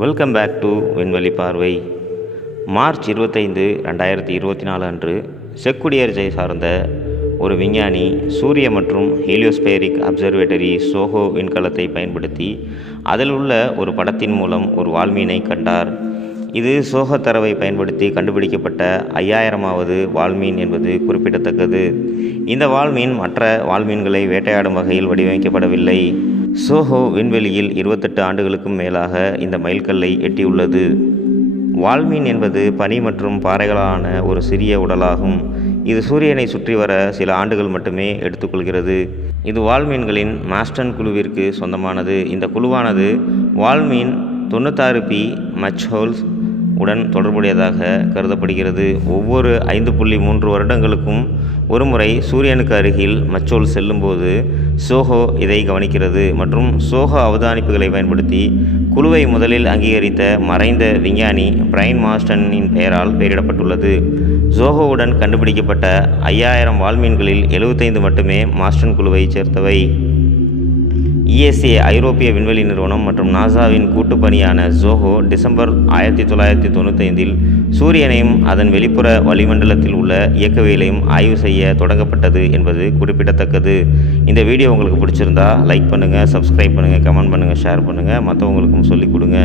Welcome back to விண்வெளி பார்வை March இருபத்தைந்து ரெண்டாயிரத்தி இருபத்தி நாலு அன்று செக்குடியரசை சார்ந்த ஒரு விஞ்ஞானி சூரிய மற்றும் ஹீலியோஸ்பேரிக் அப்சர்வேட்டரி சோஹோ விண்கலத்தை பயன்படுத்தி அதில் உள்ள ஒரு படத்தின் மூலம் ஒரு வால்மீனை கண்டார். இது சோக தரவை பயன்படுத்தி கண்டுபிடிக்கப்பட்ட ஐயாயிரமாவது வால்மீன் என்பது குறிப்பிடத்தக்கது. இந்த வால்மீன் மற்ற வால்மீன்களை வேட்டையாடும் வகையில் வடிவமைக்கப்படவில்லை. சோஹோ விண்வெளியில் இருபத்தெட்டு ஆண்டுகளுக்கும் மேலாக இந்த மைல்கல்லை எட்டியுள்ளது. வால்மீன் என்பது பனி மற்றும் பாறைகளான ஒரு சிறிய உடலாகும். இது சூரியனை சுற்றி வர சில ஆண்டுகள் மட்டுமே எடுத்துக்கொள்கிறது. இது வால்மீன்களின் மாஸ்டன் குழுவிற்கு சொந்தமானது. இந்த குழுவானது வால்மீன் தொண்ணூத்தாறு பி மச்ஹோல்ஸ் உடன் தொடர்புடையதாக கருதப்படுகிறது. ஒவ்வொரு ஐந்து புள்ளி மூன்று வருடங்களுக்கும் ஒருமுறை சூரியனுக்கு அருகில் மச்சோல் செல்லும்போது சோஹோ இதை கவனிக்கிறது மற்றும் சோஹோ அவதானிப்புகளை பயன்படுத்தி குழுவை முதலில் அங்கீகரித்த மறைந்த விஞ்ஞானி பிரைன் மாஸ்டனின் பெயரால் பெயரிடப்பட்டுள்ளது. ஜோஹோவுடன் கண்டுபிடிக்கப்பட்ட ஐயாயிரம் வால்மீன்களில் எழுபத்தைந்து மட்டுமே மாஸ்டன் குழுவைச் சேர்த்தவை. இஎஸ்ஏ ஐரோப்பிய விண்வெளி நிறுவனம் மற்றும் நாசாவின் கூட்டுப்பணியான ஜோஹோ டிசம்பர் ஆயிரத்தி தொள்ளாயிரத்தி தொண்ணூத்தைந்தில் சூரியனையும் அதன் வெளிப்புற வளிமண்டலத்தில் உள்ள இயக்கவியலையும் ஆய்வு செய்ய தொடங்கப்பட்டது என்பது குறிப்பிடத்தக்கது. இந்த வீடியோ உங்களுக்கு பிடிச்சிருந்தா லைக் பண்ணுங்கள் சப்ஸ்கிரைப் பண்ணுங்கள் கமெண்ட் பண்ணுங்கள் ஷேர் பண்ணுங்கள் மற்றவங்களுக்கும் சொல்லிக் கொடுங்க.